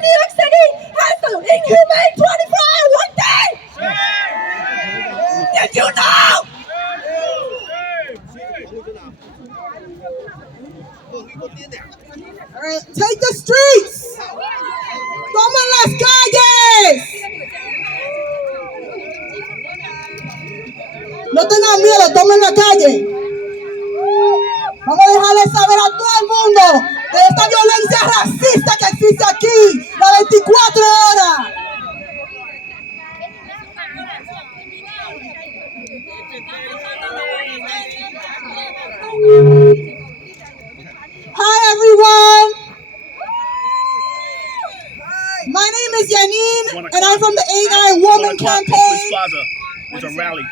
New York City has the inhumane 24-hour workday? Did you know? All right, take the streets. Tomen las calles. No tengan miedo, tomen la calle. Vamos a dejarle saber a todo el mundo de esta violencia racista que existe aquí, las 24 horas. Hi everyone. My name is Yanine, and I'm from the AI Woman Campaign. There's a rally.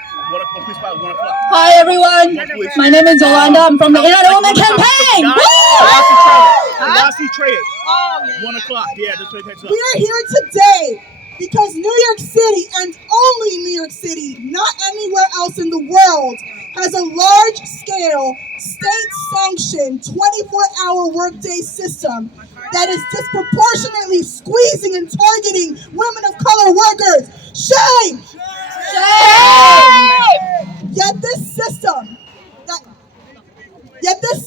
Police by 1 o'clock. Hi everyone, my name is Yolanda. I'm from the AI Woman Campaign. Velocity trade. 1 o'clock. Yeah, just pay attention. We are here today because New York City, and only New York City, not anywhere else in the world, has a large-scale, state-sanctioned 24-hour workday system that is disproportionately squeezing and targeting women of color workers. Shame! Yet this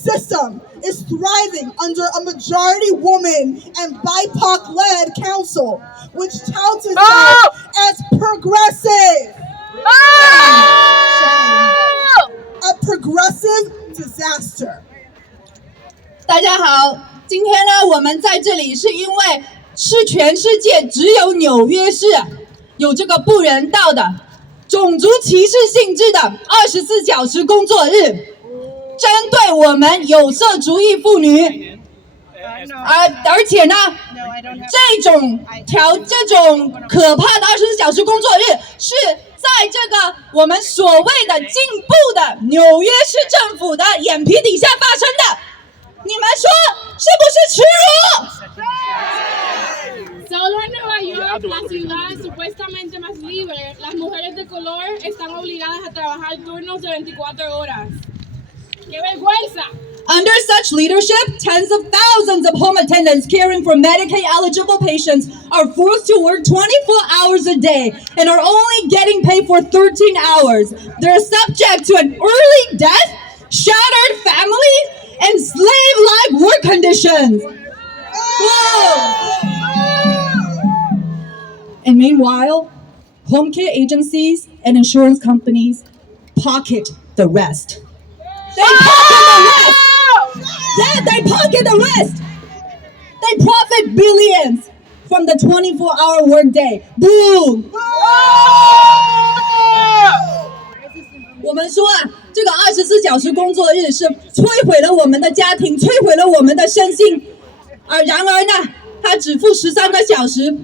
system is thriving under a majority woman and BIPOC-led council, which touts itself as progressive. A progressive disaster. 大家好，今天呢，我们在这里是因为是全世界只有纽约市有这个不人道的种族歧视性质的24小时工作日，针对我们有色族裔妇女，而且呢，这种可怕的24小时工作日是在这个我们所谓的进步的纽约市政府的眼皮底下发生的，你们说是不是耻辱？ Solo en Nueva York, la ciudad supuestamente más libre, las mujeres de color están obligadas a trabajar turnos de 24 horas. ¡Qué vergüenza! Under such leadership, tens of thousands of home attendants caring for Medicaid-eligible patients are forced to work 24 hours a day and are only getting paid for 13 hours. They're subject to an early death, shattered family, and slave-like work conditions. Whoa. And meanwhile, home care agencies and insurance companies pocket the rest. They pocket the rest! Yeah, they pocket the rest! They profit billions from the 24-hour workday. Boom! 我们说啊，这个24小时工作日是摧毁了我们的家庭，摧毁了我们的身心。然而呢，它只付13个小时。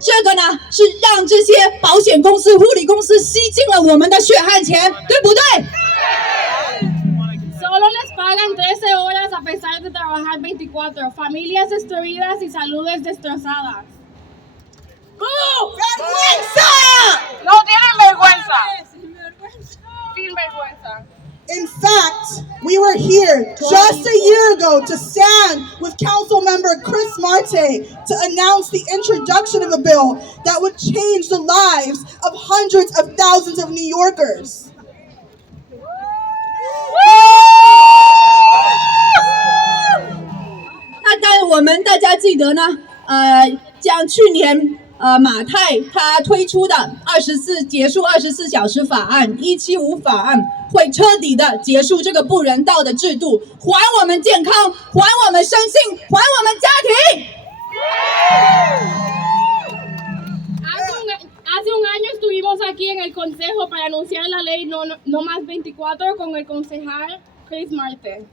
这个呢，是让这些保险公司、护理公司吸进了我们的血汗钱，对不对？ Solo les pagan 13 horas a pesar de trabajar 24. Familias destruidas y saludes destrozadas. ¡Vergüenza! ¡No tienen vergüenza! Sin vergüenza. In fact, we were here just a year ago to stand with Council Member Chris Marte to announce the introduction of a bill that would change the lives of hundreds of thousands of New Yorkers.大家记得呢，像去年马泰他推出的结束24小时法案175法案，会彻底的结束这个不人道的制度，还我们健康，还我们生性，还我们家庭。Hace un año estuvimos aquí en el Consejo para anunciar la ley no más 24 con el concejal Chris Marte.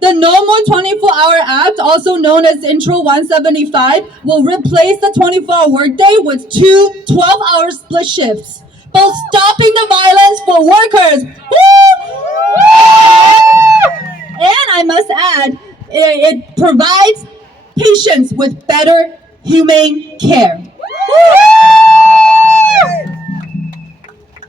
The No More 24-Hour Act, also known as Intro 175, will replace the 24-hour workday with 2 12-hour split shifts, both stopping the violence for workers. And I must add, it provides patients with better humane care.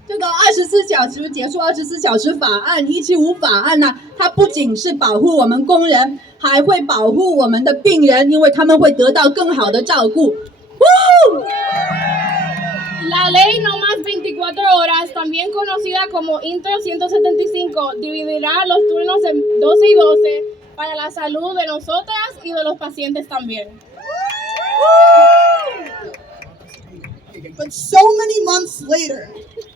这个24小时结束24小时法案175法案呢，它不仅是保护我们工人，还会保护我们的病人，因为他们会得到更好的照顾。La ley no más 24 horas, también conocida como Inter 175, dividirá los turnos en 12 y 12 para la salud de nosotras y de los pacientes también. But so many months later,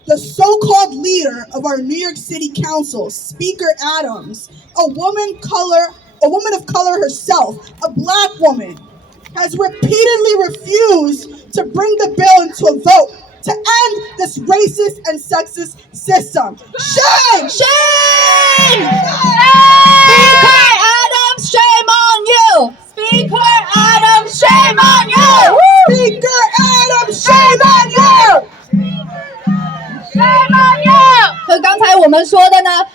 the so-called leader of our New York City Council, Speaker Adams, a woman of color herself, a black woman, has repeatedly refused to bring the bill into a vote to end this racist and sexist system. Shame! Shame! Speaker Adams, shame on you! Speaker Adams, shame on you! Speaker Adams, shame on you! Shame on you! 和刚才我们说的呢，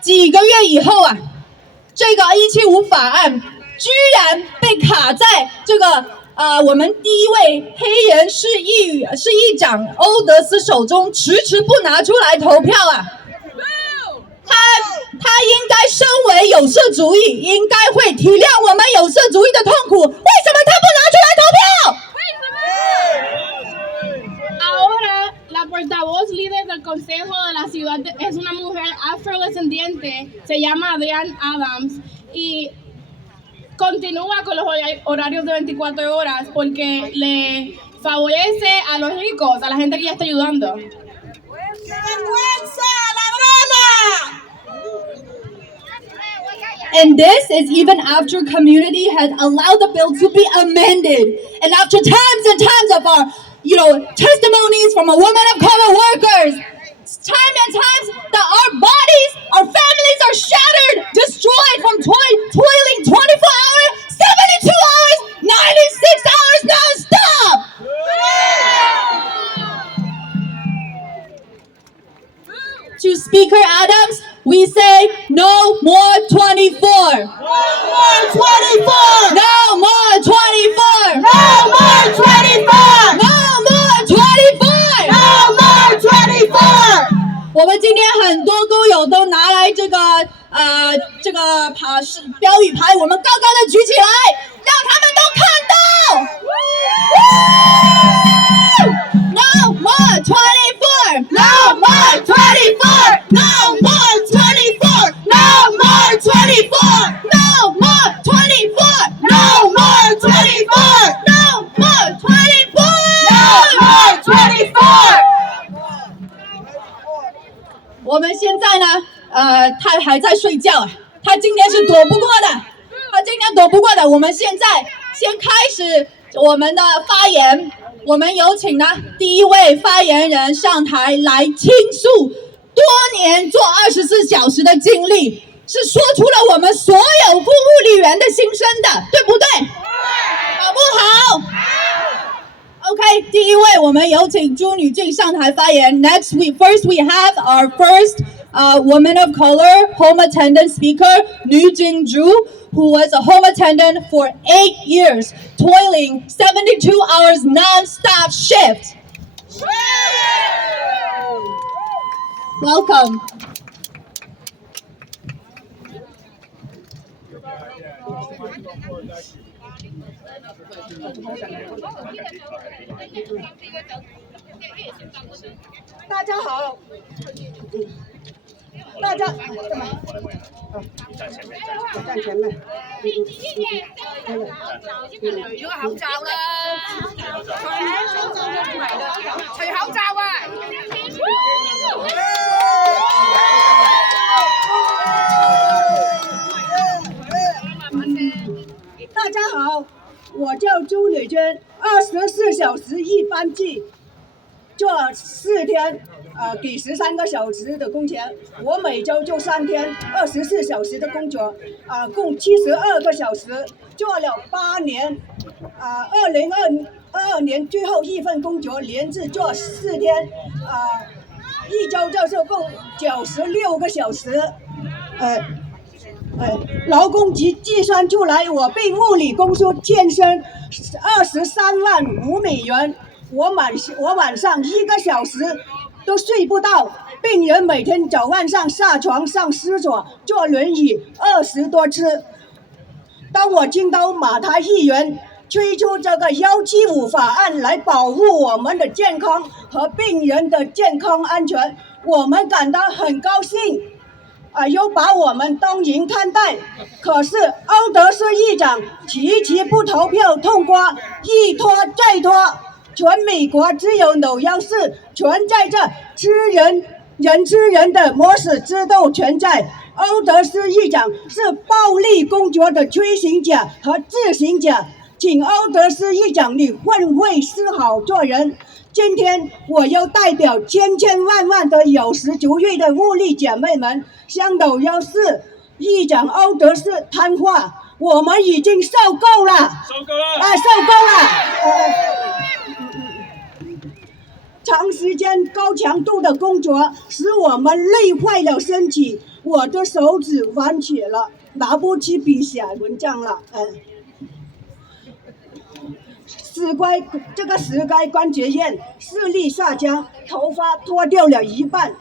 几个月以后啊，这个175法案居然被卡在这个我们第一位黑人市议长欧德斯手中，迟迟不拿出来投票啊！他应该身为有色族裔，应该会体谅我们有色族裔的痛苦，为什么他不拿出来投票？ Ahora, la portavoz líder del Consejo de la Ciudad es una mujer afrodescendiente, se llama Adrienne Adams, y continúa con los horarios de 24 horas porque le favorece a los ricos, a la gente que ya está ayudando. And this is even after community has allowed the bill to be amended, and after times and times of our, testimonies from a woman of color workers, time and times that our bodies, our families are shattered, destroyed from toiling 24 hours, 72 hours, 96 hours non-stop. To Speaker Adams, we say no more 24. No more 24! No more 24. No more 24! No more 24. No more 24! 我们今天很多工友都拿来这个标语牌，我们高高的举起来，让他们都看到。No more 24. No more 24! No more 24! No more 24! No more 24. No more 24! No more 24. No more 24! 我们现在呢，他还在睡觉啊，他今天是躲不过的，我们现在先开始我们的发言，我们有请呢第一位发言人上台来倾诉多年做24小时的经历，是说出了我们所有公务人员的心声的，对不对？好不好？OK， 第一位我们有请朱女俊上台发言。First we have our first woman of color home attendant speaker, Nu Jing Ju, who was a home attendant for 8 years, toiling 72 hours non-stop shift. Welcome.大家好，我叫朱女娟，24小时一班制，做4天，给13个小时的工钱。我每周就3天，24小时的工作，共72个小时，做了8年。2022年最后一份工作，连着做4天，一周就是共96个小时，劳工局计算出来，我被物理公司欠薪23万5美元。我晚上1个小时都睡不到，病人每天早晚上下床上厕所坐轮椅20多次。当我听到马台议员推出这个175法案来保护我们的健康和病人的健康安全，我们感到很高兴，又把我们当人看待。可是欧德斯议长迟迟不投票通过，一拖再拖，全美国只有纽约市存在着人吃人的模式制度存在。欧德斯议长是暴力工作的推行者和执行者，请欧德斯议长你换位思考做人。今天我要代表千万的有识族裔的妇女姐妹们向纽约市议长欧德斯谈话，我们已经受够了，受够了。长时间高强度的工作使我们累坏了身体，我的手指弯曲了，拿不起笔写文章了。这个膝盖关节炎，视力下降，头发脱掉了一半，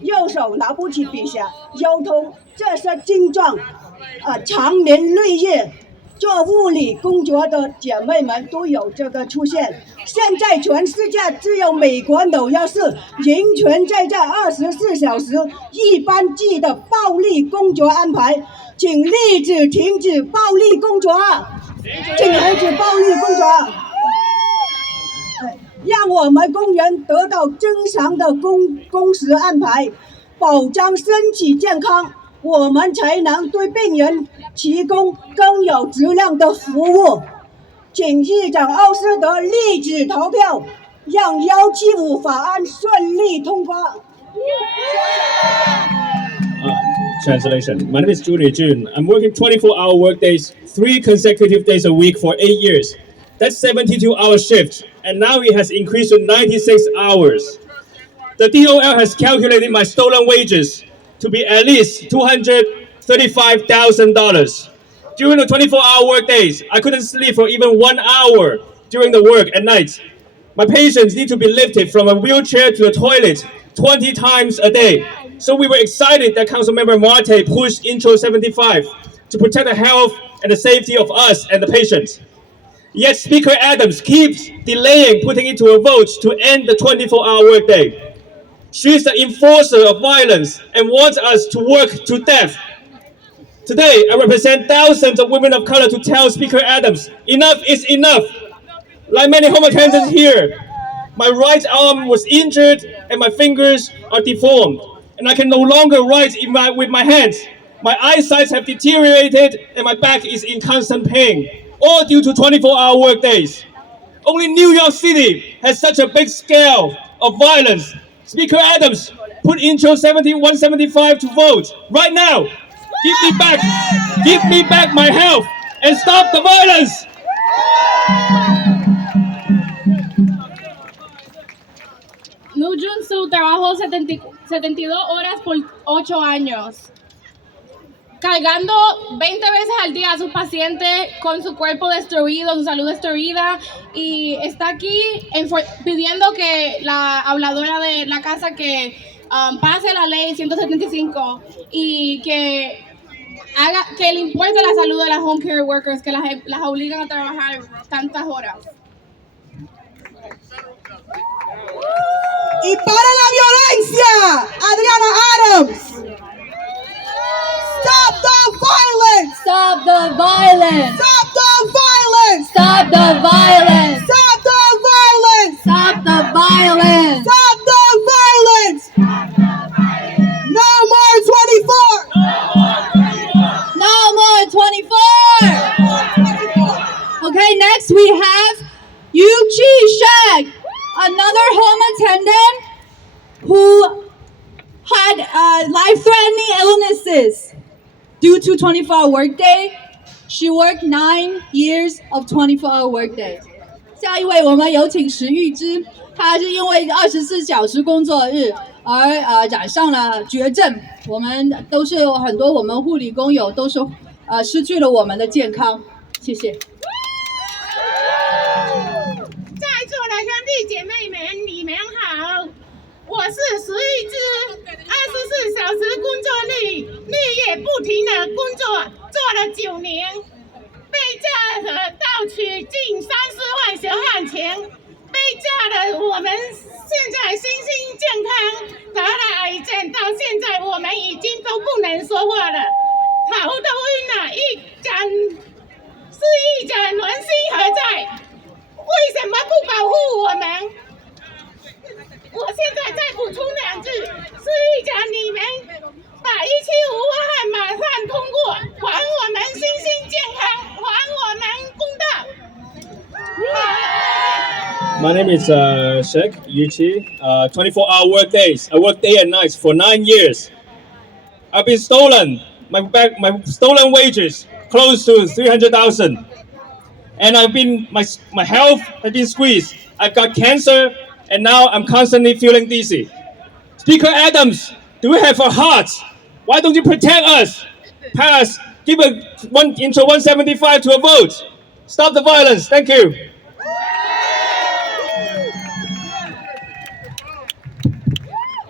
右手拿不起笔写，腰痛，这些症状长年累月做物理工作的姐妹们都有这个出现。现在全世界只有美国纽约市仍存在这24小时一班制的暴力工作安排，请立即停止暴力工作，请停止暴力工作，让我们工人得到正常的工时安排，保障身体健康，我们才能对病人提供更有质量的服务。请议长奥斯德立即投票，让175法案顺利通过。Translation. My name is Julie Jun. I'm working 24-hour workdays, 3 consecutive days a week for 8 years. That's 72-hour shift, and now it has increased to 96 hours. The DOL has calculated my stolen wages to be at least $235,000. During the 24-hour workdays, I couldn't sleep for even 1 hour during the work at night. My patients need to be lifted from a wheelchair to the toilet 20 times a day. So we were excited that Councilmember Marte pushed Intro 75 to protect the health and the safety of us and the patients. Yet Speaker Adams keeps delaying putting it to a vote to end the 24-hour workday. She is the enforcer of violence and wants us to work to death. Today, I represent thousands of women of color to tell Speaker Adams, enough is enough. Like many homeless candidates here, my right arm was injured and my fingers are deformed, and I can no longer write with my hands. My eyesight have deteriorated and my back is in constant pain, all due to 24-hour workdays. Only New York City has such a big scale of violence. Speaker Adams, put Intro 175 to vote right now. Give me back my health and stop the violence. Nugent Su trabajó 72 horas por 8 años, cargando 20 veces al día a sus pacientes con su cuerpo destruido, su salud destruida, y está aquí pidiendo que la habladora de la casa que pase la ley 175 y que le importe la salud de las home care workers, que las obligan a trabajar tantas horas. Y para la violencia, Adriana Adams. Stop the violence. Stop the violence. Stop the violence. Stop the violence. Stop the violence. Stop the violence. Stop the violence. No more 24. No more 24. Okay, next we have Yu Chi Shek, another home attendant who had life-threatening illnesses due to 24-hour workday. She worked 9 years of 24-hour workday. 下一位我们有请石玉芝，她是因为24小时工作日而染上了绝症。我们都是很多我们护理工友都是失去了我们的健康。谢谢。在座的兄弟姐妹们，你们好！是11支24小时工作日夜不停的工作，做了9年，被价格盗取近30万小汉钱，被价的我们现在身心健康，得了癌症，到现在我们已经都不能说话了，头都晕了，一讲人心何在？为什么不保护我们？我现在再补充2句，是讲你们把175案马上通过，还我们身心健康，还我们公道。My name is Sheikh Yuchi. 24-hour work days. I work day and night for 9 years. I've been stolen. My stolen wages close to 300,000. And my health has been squeezed. I've got cancer, and now I'm constantly feeling dizzy. Speaker Adams, do you have a heart? Why don't you protect us? Pass, give intro 175 to a vote. Stop the violence. Thank you.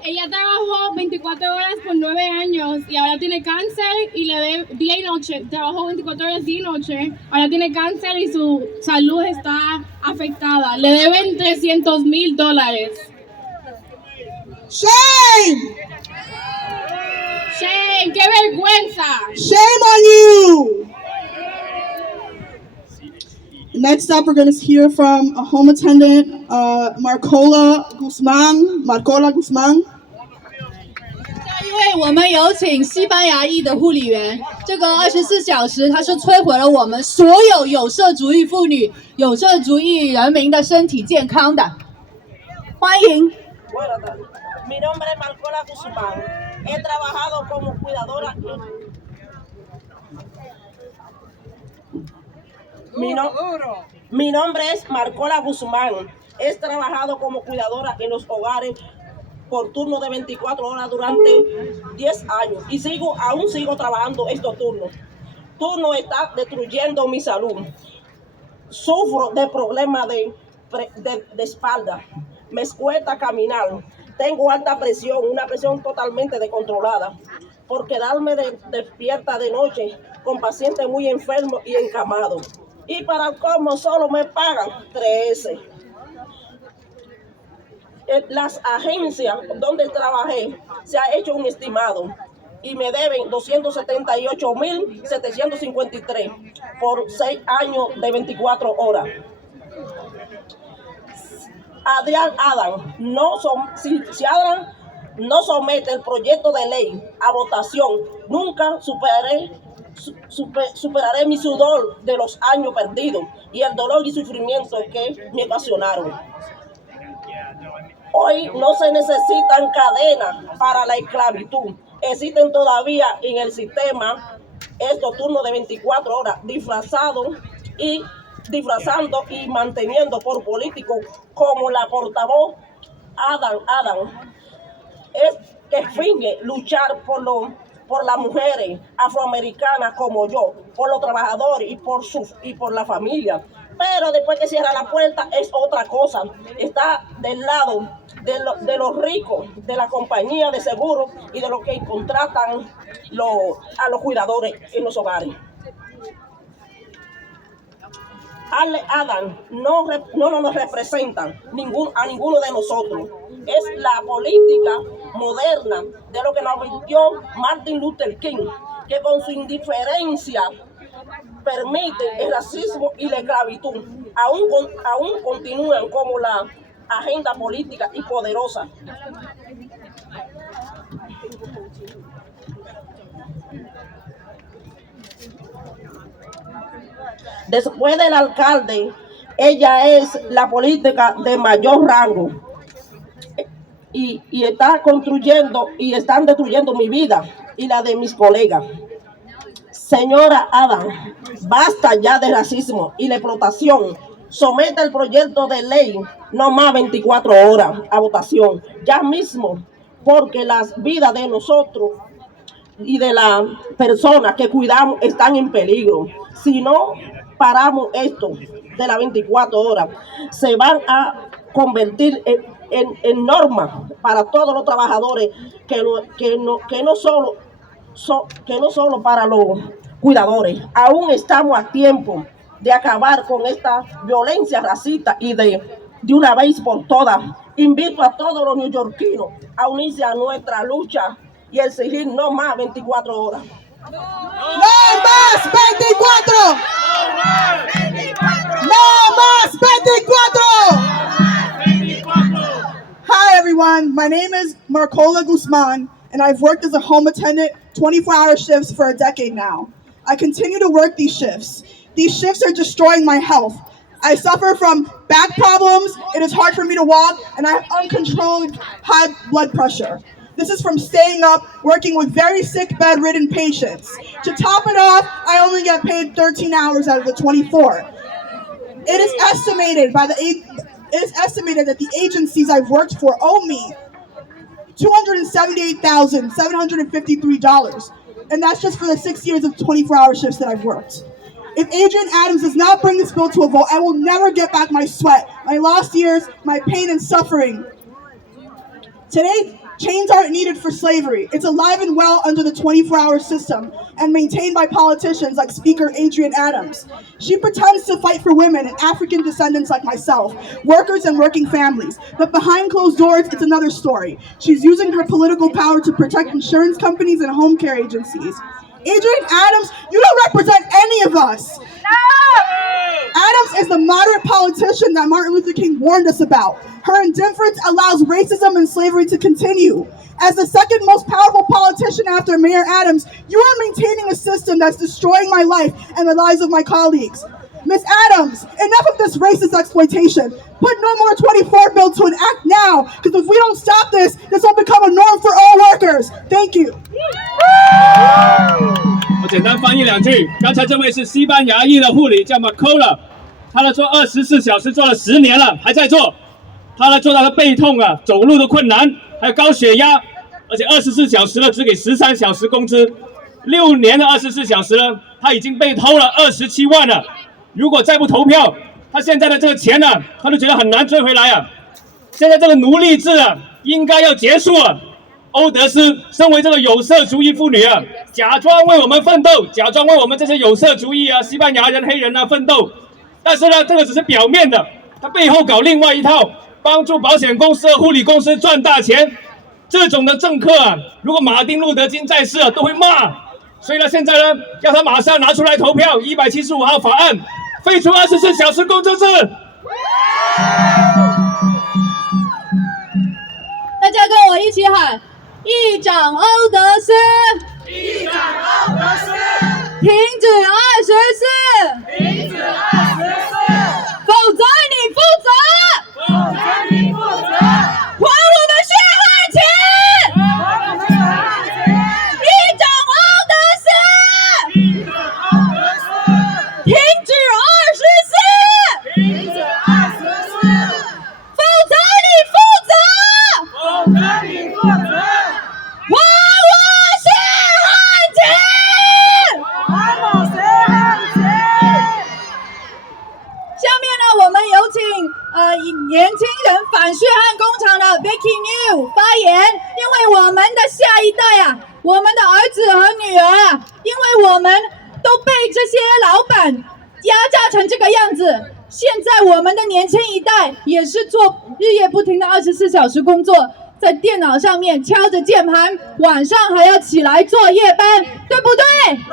Ella trabajó 24 horas por 9 años y ahora tiene cáncer y le debe día y noche. Trabajó 24 horas día y noche. Ahora tiene cáncer y su salud está afectada. Le deben $300,000. Shame! ¡Shame! ¡Qué vergüenza! Shame on you! Next up, we're going to hear from a home attendant, Marcola Guzman. 下一位，我们有请西班牙裔的护理员。这个24小时，他是摧毁了我们所有有色族裔妇女、有色族裔人民的身体健康的。欢迎。Buenas tardes. Mi nombre es Marcola Guzmán. He trabajado como cuidadora. Mi nombre es Marcola Guzmán. He trabajado como cuidadora en los hogares por turno de 24 horas durante 10 años y aún sigo trabajando estos turnos. Turno está destruyendo mi salud. Sufro de problemas de espalda. Me cuesta caminar. Tengo alta presión, una presión totalmente descontrolada. Por quedarme despierta de noche con pacientes muy enfermos y encamados. Y para colmo solo me pagan 13. Las agencias donde trabajé se ha hecho un estimado y me deben 278,753 por 6 años de 24 horas. Adrián Adam, si Adrián no somete el proyecto de ley a votación, nunca superaré mi sudor de los años perdidos y el dolor y sufrimiento que me ocasionaron. Hoy no se necesitan cadenas para la esclavitud. Existen todavía en el sistema estos turnos de 24 horas disfrazando y manteniendo por políticos como la portavoz Adam es que finge luchar por las mujeres afroamericanas como yo, por los trabajadores y por la familia. Pero después que cierra la puerta es otra cosa. Está del lado de los ricos, de la compañía de seguros y de los que contratan a los cuidadores en los hogares. Adam no nos representan a ninguno de nosotros. Es la política moderna de lo que nos advirtió Martin Luther King, que con su indiferencia permite el racismo y la esclavitud. Aún continúan como la agenda política y poderosa. Después del alcalde, ella es la política de mayor rango y están destruyendo mi vida y la de mis colegas. Señora Adam, basta ya de racismo y la explotación. Someta el proyecto de ley no más 24 horas a votación, ya mismo, porque las vidas de nosotros y de las personas que cuidamos están en peligro. Si no paramos esto de las 24 horas, se van a convertir en norma para todos los trabajadores, que no solo para los cuidadores. Aún estamos a tiempo de acabar con esta violencia racista y de una vez por todas. Invito a todos los neoyorquinos a unirse a nuestra lucha y exigir no más 24 horas. ¡No más 24! ¡No más 24! Hi everyone, my name is Marcola Guzman, and I've worked as a home attendant 24-hour shifts for a decade now. I continue to work these shifts. These shifts are destroying my health. I suffer from back problems, it is hard for me to walk, and I have uncontrolled high blood pressure. This is from staying up, working with very sick, bedridden patients. To top it off, I only get paid 13 hours out of the 24. It is estimated that the agencies I've worked for owe me $278,753, and that's just for the 6 years of 24-hour shifts that I've worked. If Adrienne Adams does not bring this bill to a vote, I will never get back my sweat, my lost years, my pain and suffering. Today, chains aren't needed for slavery. It's alive and well under the 24-hour system and maintained by politicians like Speaker Adrienne Adams. She pretends to fight for women and African descendants like myself, workers and working families. But behind closed doors, it's another story. She's using her political power to protect insurance companies and home care agencies. Adrienne Adams, you don't represent any of us. No! Adams is the moderate politician that Martin Luther King warned us about. Her indifference allows racism and slavery to continue. As the second most powerful politician after Mayor Adams, you are maintaining a system that's destroying my life and the lives of my colleagues. Ms. Adams, enough of this racist exploitation. Put No More 24 bill to an act now, because if we don't stop this, this will become a norm for all workers. Thank you. 我简单翻译两句。刚才这位是西班牙裔的护理，叫 Marcola， 他呢做24小时做了10年了，还在做。他呢做到了背痛啊，走路的困难，还有高血压，而且24小时了只给13小时工资，6年的24小时了，他已经被偷了27万了。如果再不投票，他现在的这个钱呢，他都觉得很难追回来啊。现在这个奴隶制啊，应该要结束了。欧德斯身为这个有色族裔妇女啊，假装为我们奋斗，假装为我们这些有色族裔啊、西班牙人、黑人啊奋斗，但是呢，这个只是表面的，他背后搞另外一套，帮助保险公司和护理公司赚大钱。这种的政客啊，如果马丁路德金在世啊，都会骂。所以呢，现在呢，要他马上拿出来投票175号法案。废除24小时工作制。大家跟我一起喊：议长欧德斯，议长欧德斯，停止24，停止24，否则你负责，否则你负责，还我们血汗钱！还我们血汗钱！议长欧德斯，议长欧德斯，停止24，停止24，否则你负责，否则你负责，还我血汗钱！还我血汗钱！下面呢，我们有请年轻人反血汗工厂的 Vicky New 发言，因为我们的下一代啊，我们的儿子和女儿啊，因为我们都被这些老板压榨成这个样子，现在我们的年轻一代也是做日夜不停的24小时工作，在电脑上面敲着键盘，晚上还要起来做夜班，对不对？对。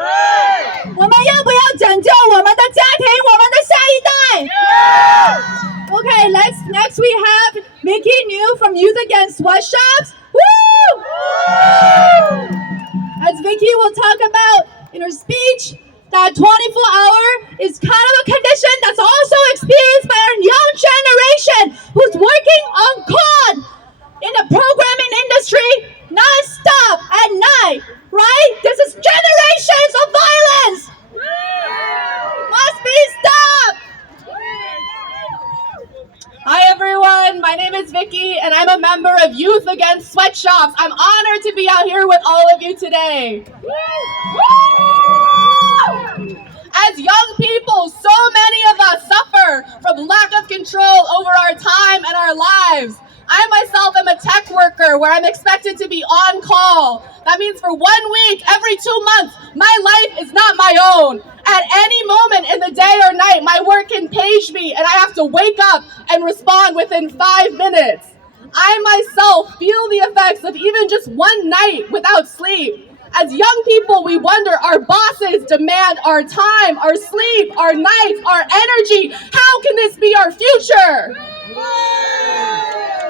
我们要不要拯救我们的家庭，我们的下一代？ Okay, next we have Vicky New from Youth Against Sweatshops. Woo! As Vicky will talk about in her speech, that 24-hour is kind of a condition that's also experienced by our young generation who's working on COD in the programming industry non-stop at night, right? This is generations of violence. Must be stopped. Hi everyone, my name is Vicky and I'm a member of Youth Against Sweatshops. I'm honored to be out here with all of you today. As young people, so many of us suffer from lack of control over our time and our lives. I'm be on call. That means for 1 week, every 2 months, my life is not my own. At any moment in the day or night, my work can page me and I have to wake up and respond within 5 minutes. I myself feel the effects of even just one night without sleep. As young people, we wonder, our bosses demand our time, our sleep, our nights, our energy. How can this be our future?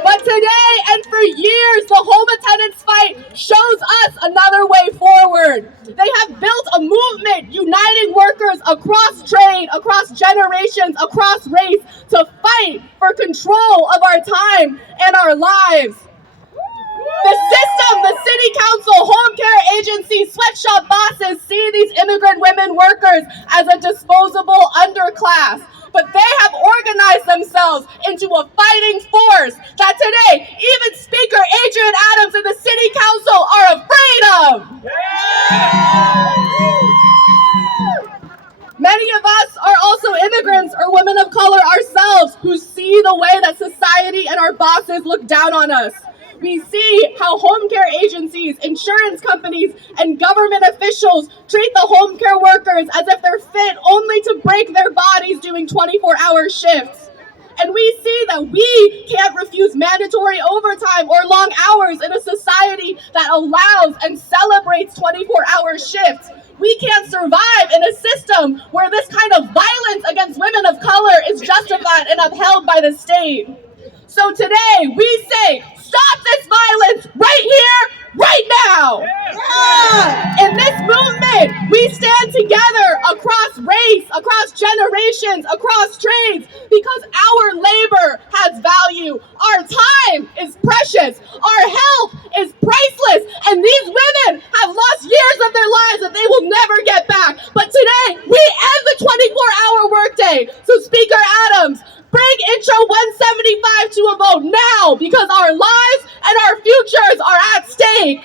But today and for years, the home attendants fight shows us another way forward. They have built a movement uniting workers across trade, across generations, across race to fight for control of our time and our lives. The system, the city council, home care agencies, sweatshop bosses see these immigrant women workers as a disposable underclass. But they have organized themselves into a fighting force that today, even Speaker Adrian Adams and the City Council are afraid of. Many of us are also immigrants or women of color ourselves who see the way that society and our bosses look down on us. We see how home care agencies, insurance companies, and government officials treat the home care workers as if they're fit only to break their bodies doing 24-hour shifts. And we see that we can't refuse mandatory overtime or long hours in a society that allows and celebrates 24-hour shifts. We can't survive in a system where this kind of violence against women of color is justified and upheld by the state. So today, we say, stop this violence right here, right now. Yeah. In this movement, we stand together across race, across generations, across trades, because our labor has value. Our time is precious. Our health is priceless. And these women have lost years of their lives that they will never get back. But today, we end the 24-hour workday. So Speaker Adams, bring Intro 175 to a vote now, because our lives and our futures are at stake.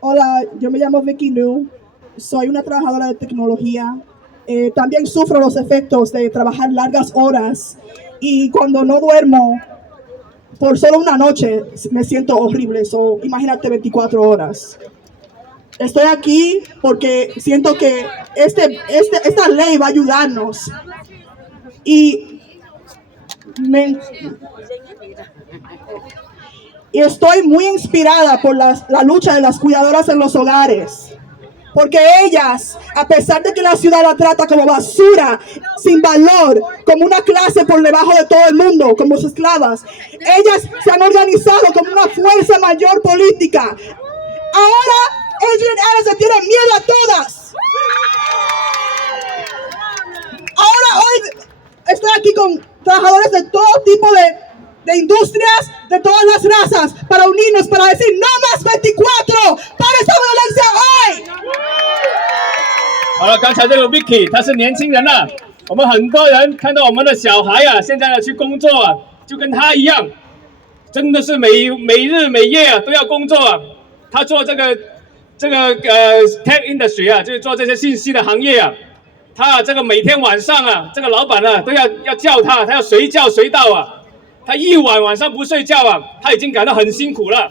Hola, yo me llamo Vicky New, soy una trabajadora de tecnología. También sufro los efectos de trabajar largas horas y cuando no duermo por solo una noche me siento horrible. So, imagínate 24 horas. Estoy aquí porque siento que esta ley va a ayudarnos y estoy muy inspirada por la lucha de las cuidadoras en los hogares, porque ellas, a pesar de que la ciudad la trata como basura, sin valor, como una clase por debajo de todo el mundo, como sus esclavas, ellas se han organizado como una fuerza mayor política. Ahora Adrian Adams se tiene miedo a todas. Ahora hoy estoy aquí con trabajadores de todo tipo de industrias, de todas las razas, para unirnos, para decir no más 24, para esta violencia hoy. 好了，刚才这个 Vicky 她是年轻人啊，我们很多人看到我们的小孩啊，现在呢去工作啊，就跟她一样，真的是每日每夜啊都要工作啊。她做这个tech industry 啊，就是做这些信息的行业啊。他这个每天晚上啊，这个老板呢都要叫他要随叫随到啊。他一晚上不睡觉啊，他已经感到很辛苦了。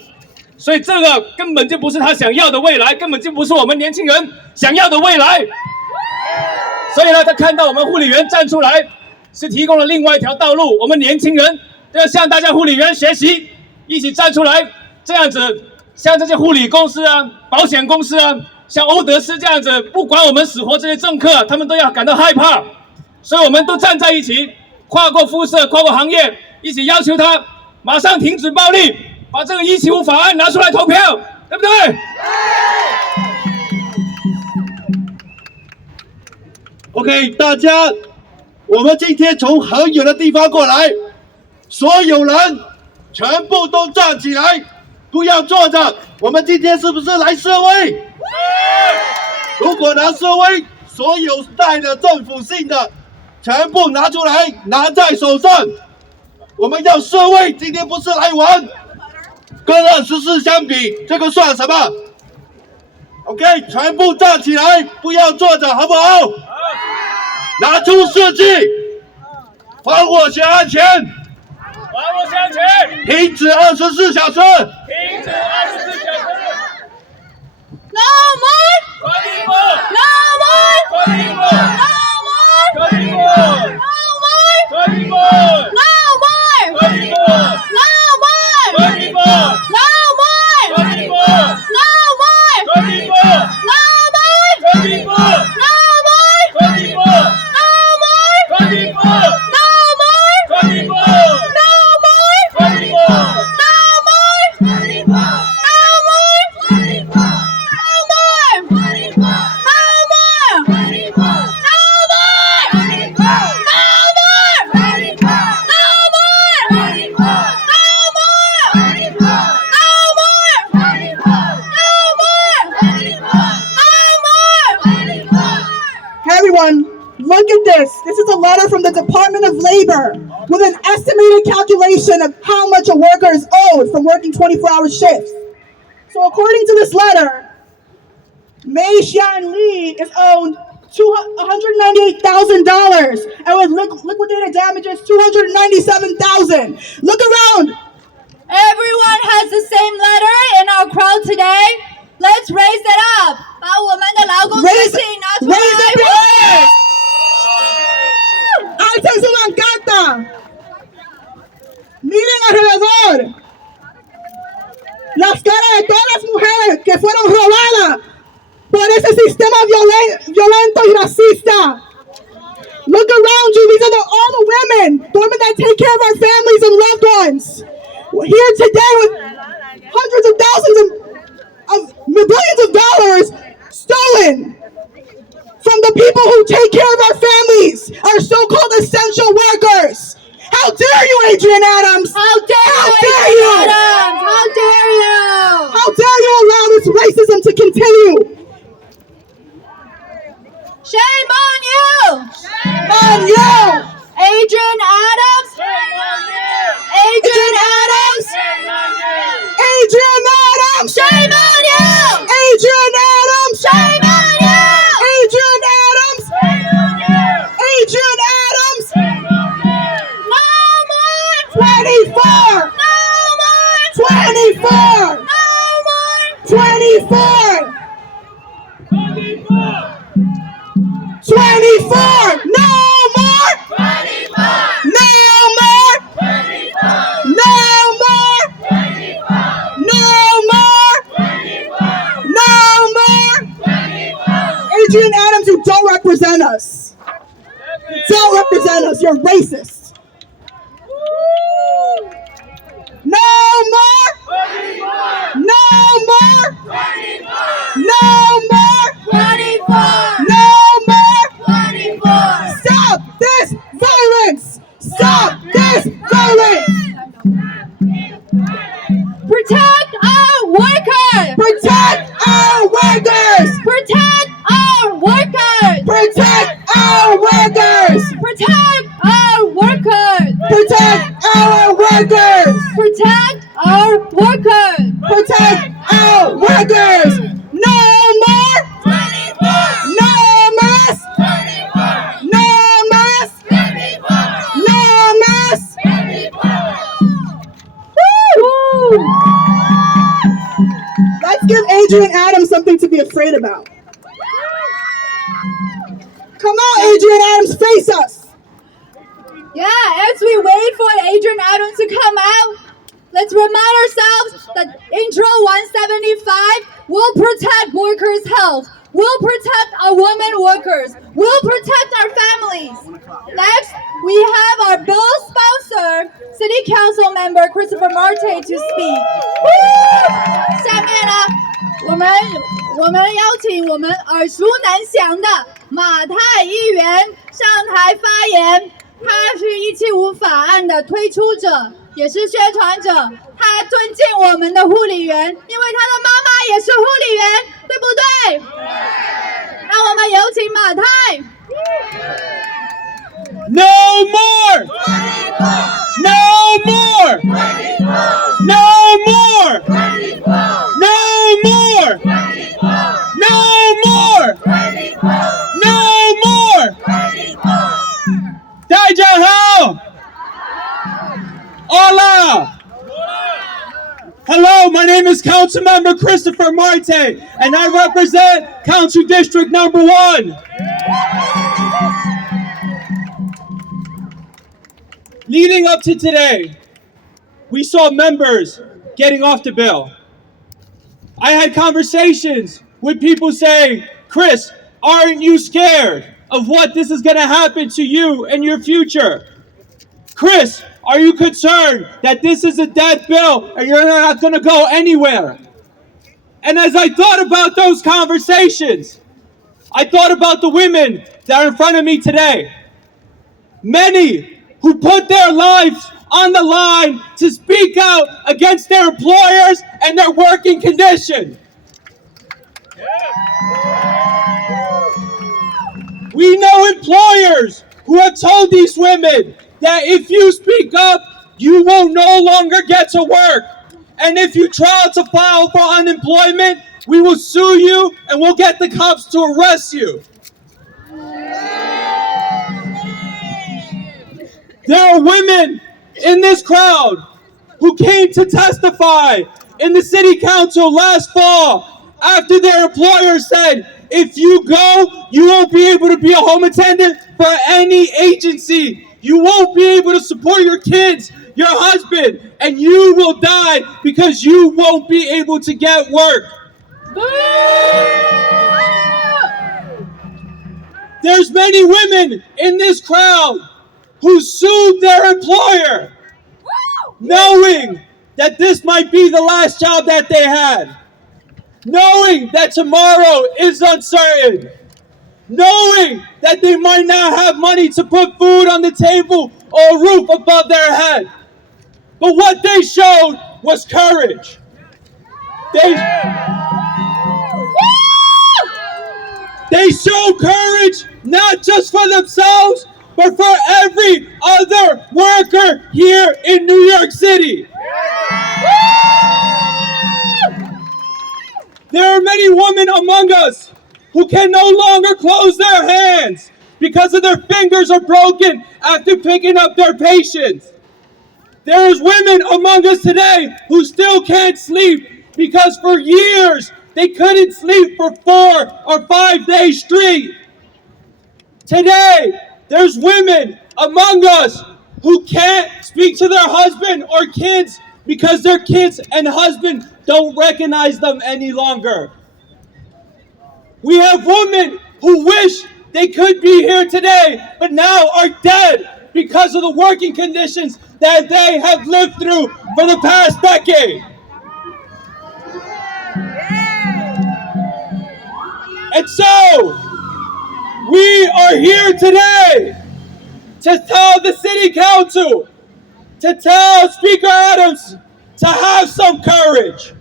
所以这个根本就不是他想要的未来，根本就不是我们年轻人想要的未来。所以呢，他看到我们护理员站出来，是提供了另外一条道路。我们年轻人都要向大家护理员学习，一起站出来，这样子，像这些护理公司啊、保险公司啊。像欧德斯这样子，不管我们死活这些政客，他们都要感到害怕，所以我们都站在一起，跨过肤色，跨过行业，一起要求他马上停止暴力，把这个175法案拿出来投票，对不对？ OK， 大家，我们今天从很远的地方过来，所有人全部都站起来，不要坐着。我们今天是不是来示威？ 如果拿示威，所有带着政府信的全部拿出来，拿在手上。我们要示威，今天不是来玩，跟24相比，这个算什么 ？OK， 全部站起来，不要坐着，好不好？拿出士气，还我些安全。往我向前，停止24小时，停止24小时。No more! No more! No more! No more! No more! No more! No more! No more! No more! No more! No more! No more! No more! No more! 24! No more! 24! 24! 24! Hey everyone, look at this. This is a letter from the Department of Labor with an estimated calculation of how much a worker is owed from working 24-hour shifts. So according to this letter, Mei Xian Li is owed $198,000 and with liquidated damages $297,000. Look around. Everyone has the same letter in our crowd today. Let's raise it up. 把我们的劳工知识拿出来。 Raise it up. Alten su bancata. Miren alrededor. Las caras de todas las mujeres que fueron robadas por ese sistema violento y racista. Look around you. These are all the women that take care of our families and loved ones. We're here today with hundreds of thousands of billions of dollars stolen from the people who take care of our families, our so-called essential workers. How dare you, Adrian Adams? How dare you, you? Adams? How dare you? How dare you allow this racism to continue? Shame on you! On you! Adrian Adams! Adrian Adams! Adrian Adams! Shame on you! Adrian Adams! Shame on you! Adrian Adams! Adrian Adams! No more! 24! No more! 24! No more! 24! 24! No more! 24! No more! 24! No more! 24! No more! 24! No more! Adrian Adams, you don't represent us. You don't represent us. You're racist. No more! No more! No more! 24! No more! 24! Stop this violence! Stop this violence! Protect our workers! Protect our workers! Protect our workers! Protect our workers! Protect our workers! Protect our workers! Protect our workers! Protect our workers! No more! 24! No mess! 24! No mess! 24! No mess! 24! Let's give Adrian Adams something to be afraid about. Come on, Adrian Adams, face us! Yeah, as we wait for Adrian Adams to come out, let's remind ourselves that Intro 175 will protect workers' health, will protect our women workers, will protect our families. Next, we have our bill sponsor, City Council member Christopher Marte to speak. 下面呢，我们邀请我们耳熟能详的马太议员上台发言。他是175法案的推出者，也是宣传者。他尊敬我们的护理员，因为他的妈妈也是护理员，对不对？让我们有请马太。No more! No more! No more! No more! No more! No more! 大家好 ！All Councilmember Christopher Marte, and I represent Council District Number 1. Leading up to today, we saw members getting off the bill. I had conversations with people saying, Chris, aren't you scared of what this is going to happen to you and your future? Chris, are you concerned that this is a dead bill and you're not going to go anywhere? And as I thought about those conversations, I thought about the women that are in front of me today. Many who put their lives on the line to speak out against their employers and their working condition. We know employers who have told these women that if you speak up, you will no longer get to work. And if you try to file for unemployment, we will sue you and we'll get the cops to arrest you. There are women in this crowd who came to testify in the city council last fall after their employer said, if you go, you won't be able to be a home attendant for any agency. You won't be able to support your kids, your husband, and you will die because you won't be able to get work. There's many women in this crowd who sued their employer, knowing that this might be the last job that they had, knowing that tomorrow is uncertain, knowing that they might not have money to put food on the table or a roof above their head. But what they showed was courage. They showed courage not just for themselves, but for every other worker here in New York City. There are many women among us who can no longer close their hands because of their fingers are broken after picking up their patients. There is women among us today who still can't sleep because for years they couldn't sleep for 4 or 5 days straight. Today, there's women among us who can't speak to their husband or kids because their kids and husband don't recognize them any longer. We have women who wish they could be here today, but now are dead because of the working conditions that they have lived through for the past decade. And so, we are here today to tell the city council, to tell Speaker Adams to have some courage.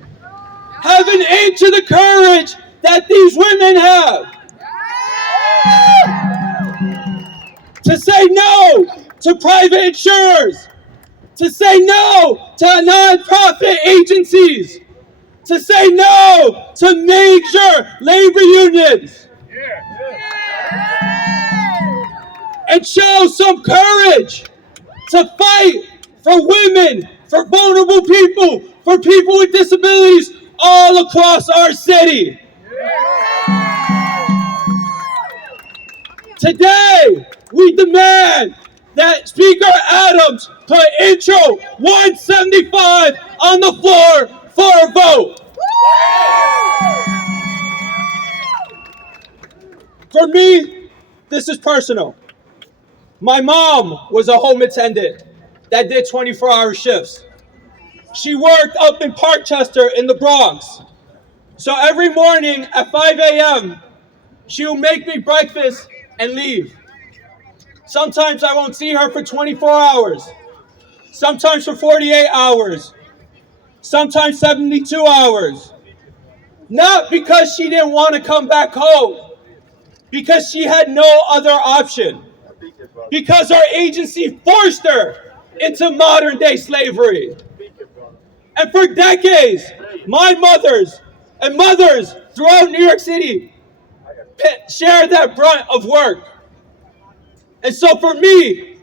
Have an inch of the courage that these women have. To say no to private insurers. To say no to nonprofit agencies. To say no to major labor unions. And show some courage to fight for women, for vulnerable people, for people with disabilities all across our city. Today, we demand that Speaker Adams put Intro 175 on the floor for a vote. For me, this is personal. My mom was a home attendant that did 24-hour shifts. She worked up in Parkchester in the Bronx. So every morning at 5 a.m., she will make me breakfast and leave. Sometimes I won't see her for 24 hours. Sometimes for 48 hours. Sometimes 72 hours. Not because she didn't want to come back home, because she had no other option. Because our agency forced her into modern day slavery. And for decades, my mothers and mothers throughout New York City shared that brunt of work. And so for me,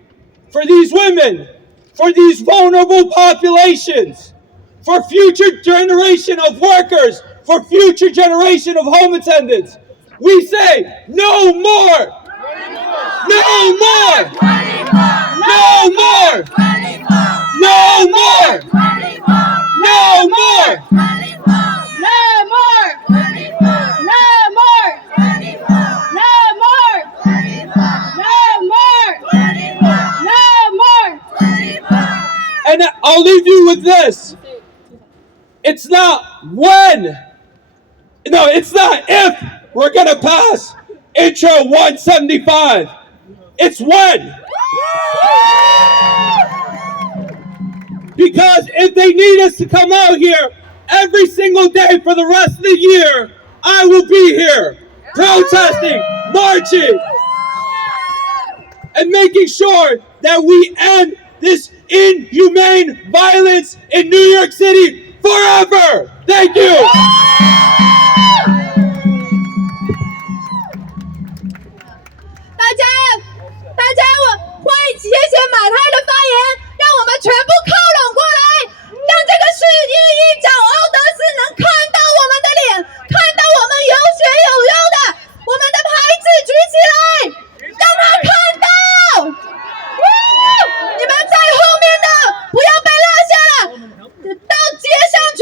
for these women, for these vulnerable populations, for future generation of workers, for future generation of home attendants. We say no more. No more. No more. No more. No more. And I'll leave you with this. It's not when, no, it's not if we're going to pass Intro 175. It's when. Because if they need us to come out here every single day for the rest of the year, I will be here protesting, marching, and making sure that we end this inhumane violence in New York City forever. Thank you. 大家，我会谢谢马太的发言，让我们全部靠拢过来，让这个市议长欧德斯能看到我们的脸，看到我们有血有肉的，我们的牌子举起来，让他看到。你们在后面的不要被落下了，到街上去。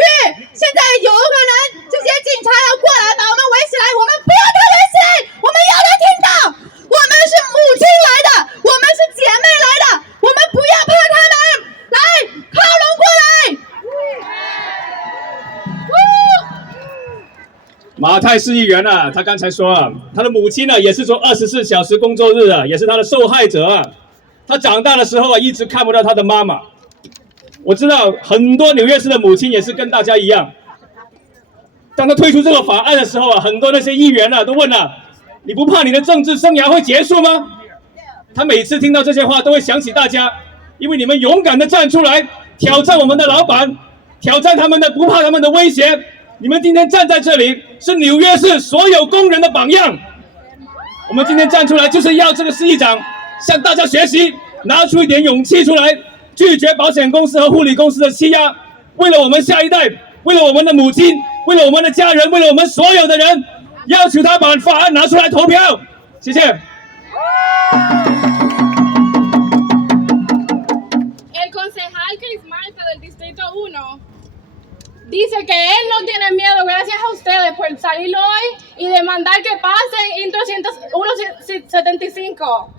现在有可能这些警察要过来把我们围起来，我们不要他围起来，我们要他听到，我们是母亲来的，我们是姐妹来的，我们不要怕他们，来靠拢过来。马太市议员啊，他刚才说啊，他的母亲呢也是做24小时工作日啊，也是他的受害者啊。他长大的时候啊，一直看不到他的妈妈。我知道很多纽约市的母亲也是跟大家一样。当他推出这个法案的时候啊，很多那些议员啊都问了：你不怕你的政治生涯会结束吗？他每次听到这些话，都会想起大家，因为你们勇敢的站出来挑战我们的老板，挑战他们的，不怕他们的威胁。你们今天站在这里，是纽约市所有工人的榜样。我们今天站出来，就是要这个市议长向大家学习，拿出一点勇气出来，拒绝保险公司和护理公司的欺压，为了我们下一代，为了我们的母亲，为了我们的家人，为了我们所有的人，要求他把法案拿出来投票。谢谢。El concejal Chris Malta del Distrito 1 dice que él no tiene miedo, gracias a ustedes, por salir hoy y demandar que pasen Intro 175.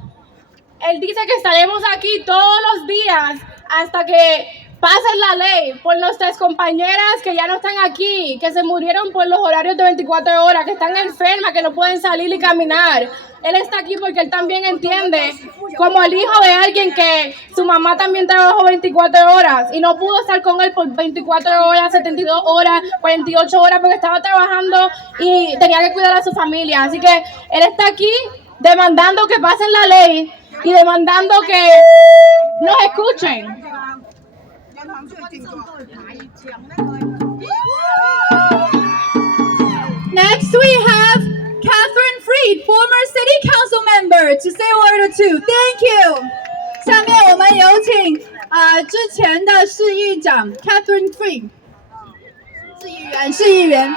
Él dice que estaremos aquí todos los días hasta que pasen la ley por nuestras compañeras que ya no están aquí, que se murieron por los horarios de 24 horas, que están enfermas, que no pueden salir y caminar. Él está aquí porque él también entiende, como el hijo de alguien que su mamá también trabajó 24 horas y no pudo estar con él por 24 horas, 72 horas, 48 horas porque estaba trabajando y tenía que cuidar a su familia. Así que él está aquí demandando que pasen la ley y demandando que nos escuchen. Next we have Catherine Freed, former city council member, to say a word or two. Thank you. 下面我们有请之前的市议长 Catherine Freed， 市议员。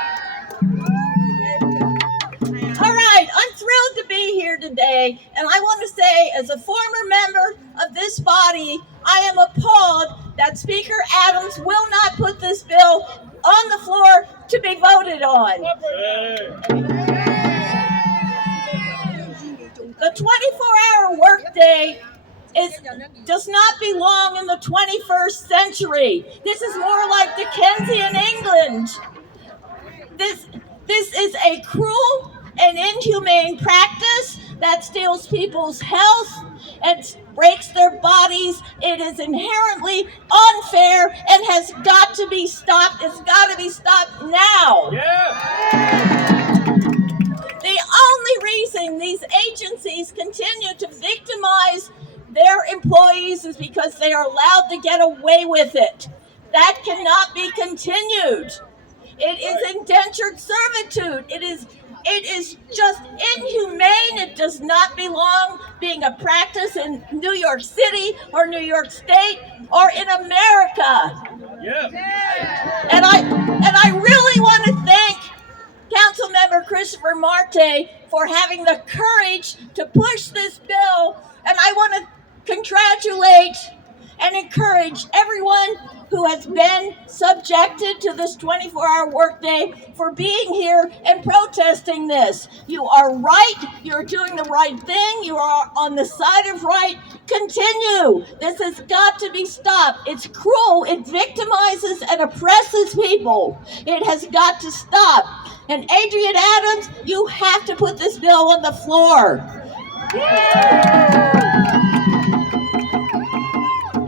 All right, I'm thrilled to be here today, and I want to say, as a former member of this body, I am appalled that Speaker Adams will not put this bill on the floor to be voted on. The 24-hour workday does not belong in the 21st century. This is more like Dickensian England. This is a cruel and inhumane practice that steals people's health and breaks their bodies. It is inherently unfair and has got to be stopped. It's got to be stopped now. The only reason these agencies continue to victimize their employees is because they are allowed to get away with it. That cannot be continued. It is indentured servitude. It is just inhumane. It does not belong being a practice in New York City or New York State or in America. And I really want to thank Councilmember Christopher Marte for having the courage to push this bill. And I want to congratulate and encourage everyone who has been subjected to this 24-hour workday for being here and protesting this. You are right. You're doing the right thing. You are on the side of right. Continue. This has got to be stopped. It's cruel. It victimizes and oppresses people. It has got to stop. And Adrienne Adams, you have to put this bill on the floor.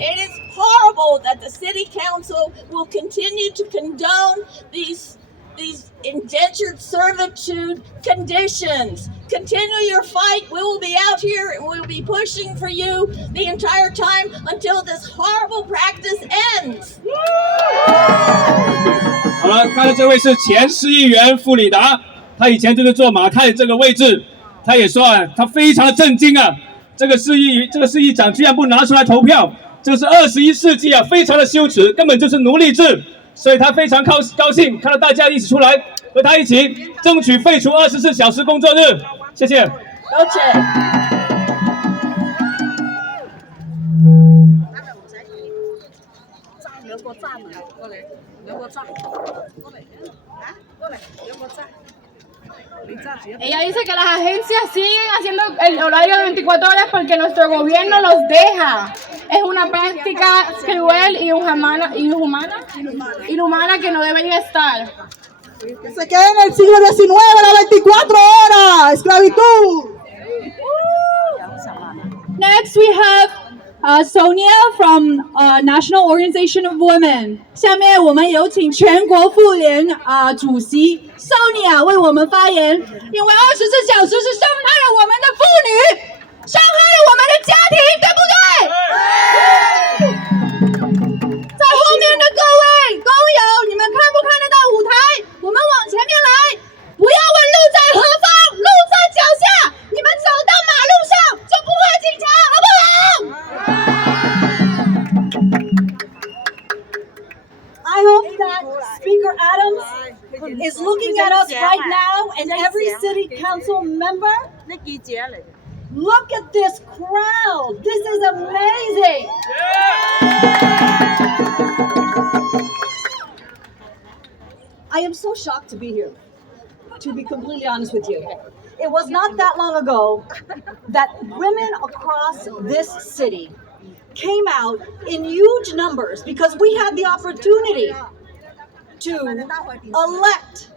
It is horrible that the city council will continue to condone these indentured servitude conditions. Continue your fight. We will be out here and we'll be pushing for you the entire time until this horrible practice ends. 好了，看到这位是前市议员傅里达，他以前就是坐马太这个位置，他也说啊，他非常的震惊啊，这个市议长居然不拿出来投票，这是21世纪啊，非常的羞耻，根本就是奴隶制，所以他非常高兴看到大家一起出来和他一起争取废除24小时工作日，谢谢。多谢。Ella dice que las agencias siguen haciendo el horario de 24 horas porque nuestro gobierno los deja. Es una práctica cruel y inhumana que no debería estar. Se queda en el siglo XIX, las 24 horas, esclavitud. Next we have Sonia from National Organization of Women。下面我们有请全国妇联主席 Sonia 为我们发言。因为24小时是伤害了我们的妇女，伤害了我们的家庭，对不对？在后面的各位工友，你们看不看得到舞台？我们往前面来，不要问路在何方，路在脚下。你们走到马路上就不怕警察，好不好？ I hope that Speaker Adams is looking at us right now and every city council member. Look at this crowd. This is amazing. I am so shocked to be here, to be completely honest with you. It was not that long ago that women across this city came out in huge numbers because we had the opportunity to elect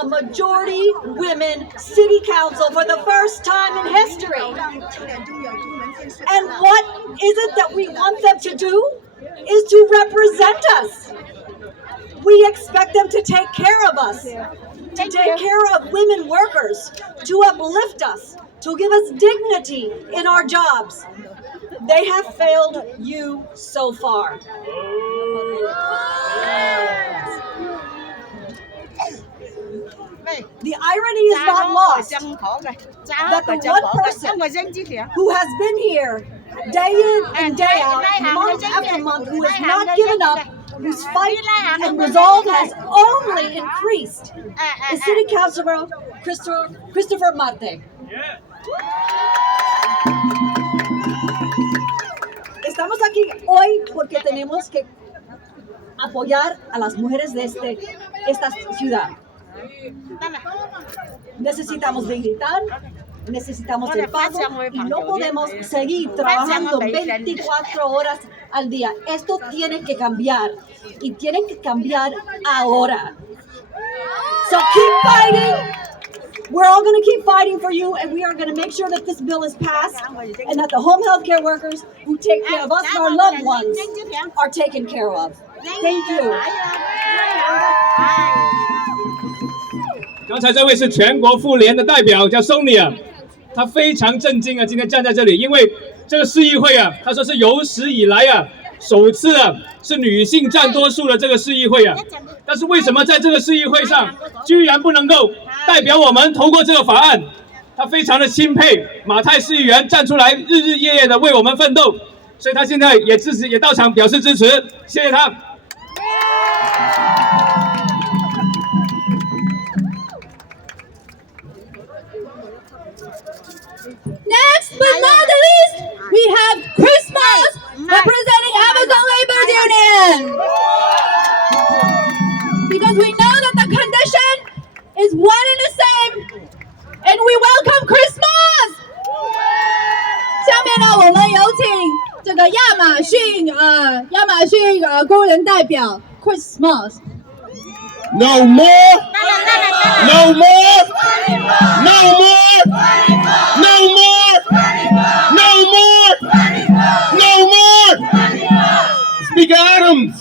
a majority women city council for the first time in history. And what is it that we want them to do? Is to represent us. We expect them to take care of us, to take care of women workers, to uplift us, to give us dignity in our jobs. They have failed you so far. The irony is not lost that the one person who has been here day in and day out, month after month, who has not given up, whose fight and resolve has only increased, is City Councilor Christopher Marte. Estamos aquí hoy porque tenemos que apoyar a las mujeres de esta ciudad. Necesitamos dignidad, necesitamos el pago y no podemos seguir trabajando 24 horas al día. Esto tiene que cambiar y tiene que cambiar ahora. So keep fighting. We're all going to keep fighting for you, and we are going to make sure that this bill is passed and that the home health care workers who take care of us and our loved ones are taken care of. Thank you. 刚才这位是全国妇联的代表，叫 Sonia， 她非常震惊啊，今天站在这里，因为这个市议会啊，她说是有史以来啊首次啊是女性占多数的这个市议会啊，但是为什么在这个市议会上居然不能够代表我们通过这个法案？他非常的钦佩马太市议员站出来日日夜夜的为我们奋斗，所以他现在也到场表示支持，谢谢他。Next but not the least, we have Chris Moss representing Amazon Labor Union. Because we know that the condition is one and the same, and we welcome Chris Moss. 下面呢，我们有请这个亚马逊工人代表 Chris Moss. No more. No more. No more. No more. No more. No more. Speaker Adams,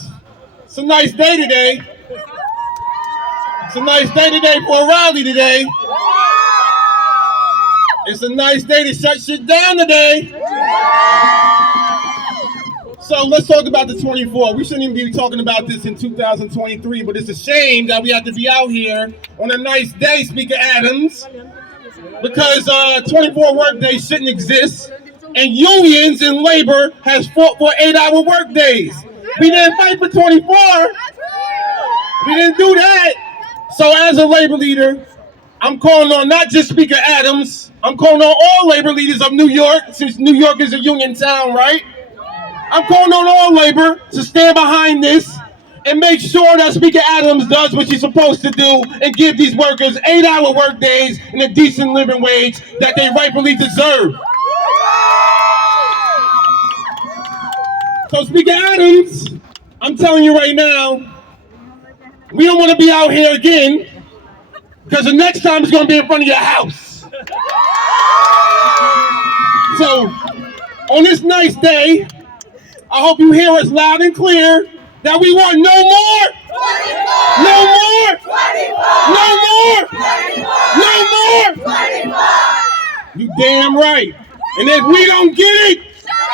it's a nice day today. It's a nice day today for a rally today. It's a nice day to shut shit down today. So let's talk about the 24. We shouldn't even be talking about this in 2023, but it's a shame that we have to be out here on a nice day, Speaker Adams, because 24 workdays shouldn't exist, and unions and labor has fought for 8-hour workdays. We didn't fight for 24. We didn't do that. So as a labor leader, I'm calling on not just Speaker Adams, I'm calling on all labor leaders of New York, since New York is a union town, right? I'm calling on all labor to stand behind this and make sure that Speaker Adams does what she's supposed to do and give these workers 8-hour work days and a decent living wage that they rightfully deserve. So Speaker Adams, I'm telling you right now, we don't want to be out here again, because the next time it's going to be in front of your house. So on this nice day, I hope you hear us loud and clear that we want no more, no more, no more, no more. You damn right. And if we don't get it,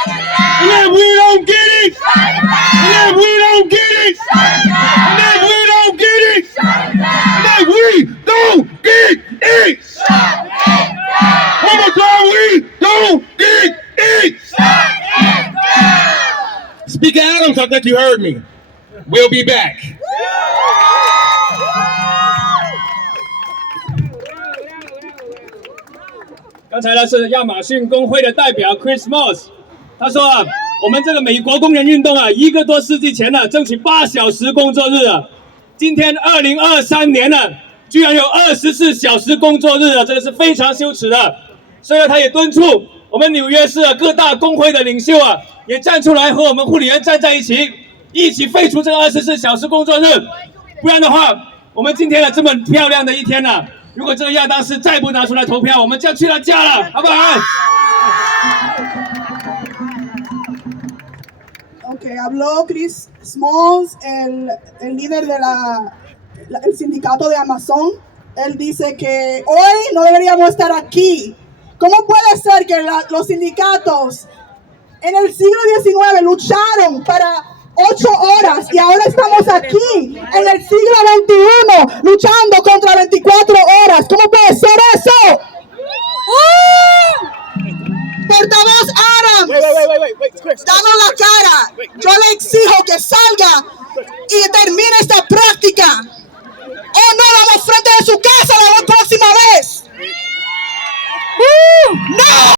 and if we don't get it, and if we don't get it, and if we don't get it, and if we don't get it, one more time, we don't get it. Speaker Adams, I think you heard me. We'll be back. 刚才呢是亚马逊工会的代表 Chris Moss， 他说啊，我们这个美国工人运动啊，1个多世纪前呢争取8小时工作日啊，今天2023年呢，居然有24小时工作日啊，这个是非常羞耻的。所以他也敦促我们纽约市各大工会的领袖啊，也站出来和我们护理员站在一起，一起废除这个24小时工作日。不然的话，我们今天的这么漂亮的一天呢，如果这个亚当斯再不拿出来投票，我们就要去他家了，好不好Okay, habló Chris Smalls, el líder del sindicato de Amazon. Él dice que hoy no deberíamos estar aquí. ¿Cómo puede ser que los sindicatos en el siglo XIX lucharon para 8 horas y ahora estamos aquí en el siglo XXI luchando contra 24 horas? ¿Cómo puede ser eso? Portavoz Adams, danos la cara. Yo le exijo que salga y termine esta práctica. O no vamos frente de su casa la próxima vez. ¡No!